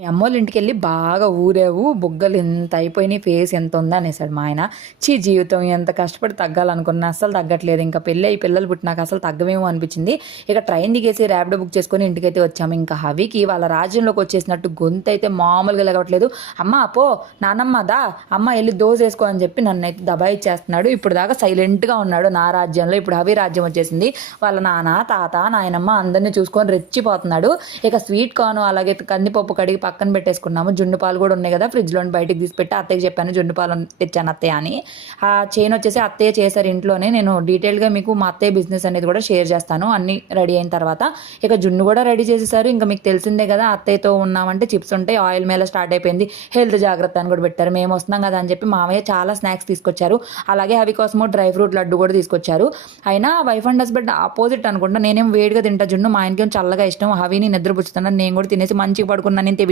మీ అమ్మోళ్ళ ఇంటికెళ్ళి బాగా ఊరావు, బుగ్గలు ఇంత అయిపోయినాయి, ఫేస్ ఎంత ఉందా అనేసాడు మా ఆయన. జీవితం ఎంత కష్టపడి తగ్గాలనుకున్నా అస్సలు తగ్గట్లేదు. ఇంకా పెళ్ళి అయ్యి పిల్లలు పుట్టినాక అసలు తగ్గమేమో అనిపించింది. ఇక ట్రైన్ దిగేసి ర్యాపిడో బుక్ చేసుకొని ఇంటికైతే వచ్చాము. ఇంకా హవికి వాళ్ళ రాజ్యంలోకి వచ్చేసినట్టు గొంతు అయితే మామూలుగా లేవట్లేదు. అమ్మ పో, నానమ్మ దా, అమ్మ వెళ్ళి దోశ వేసుకో అని చెప్పి నన్ను అయితే దబాయిచ్చేస్తున్నాడు. ఇప్పుడు దాకా సైలెంట్గా ఉన్నాడు నా రాజ్యంలో. ఇప్పుడు హవి రాజ్యం వచ్చేసింది. వాళ్ళ నాన్న, తాత, నాయనమ్మ అందరినీ చూసుకొని రెచ్చిపోతున్నాడు. ఇక స్వీట్ కార్న్ అలాగే కందిపప్పు కడిగి పక్కన పెట్టేసుకున్నాము. జున్ను పాలు కూడా ఉన్నాయి కదా, ఫ్రిడ్జ్లో బయటకు తీసి పెట్టి అత్తయ్యకి చెప్పాను జున్ను పాలు తెచ్చాను అత్తయ్య అని. ఆ చైన్ వచ్చేసి అత్తయ్య చేశారు ఇంట్లోనే. నేను డీటెయిల్గా మీకు మా అత్తయ్య బిజినెస్ అనేది కూడా షేర్ చేస్తాను అన్ని రెడీ అయిన తర్వాత. ఇక జున్ను కూడా రెడీ చేసేసారు. ఇంకా మీకు తెలిసిందే కదా, అత్తయ్యతో ఉన్నామంటే చిప్స్ ఉంటాయి, ఆయిల్ మీద స్టార్ట్ అయిపోయింది, హెల్త్ జాగ్రత్త అని కూడా పెట్టారు. మేము వస్తున్నాం కదా అని చెప్పి మామయ్య చాలా స్నాక్స్ తీసుకొచ్చారు. అలాగే అవి కోసము డ్రై ఫ్రూట్ లడ్డు కూడా తీసుకొచ్చారు. అయినా వైఫ్ అండ్ హస్బెండ్ ఆపోజిట్ అనుకుంటా. నేనేం వేడిగా తింటా జున్ను, మా ఆయనకేం చల్లగా ఇష్టం. హవిని నిద్రపుచ్చుతున్నాను, నేను కూడా తినేసి మంచిగా పడుకున్నాను. ఇంతే.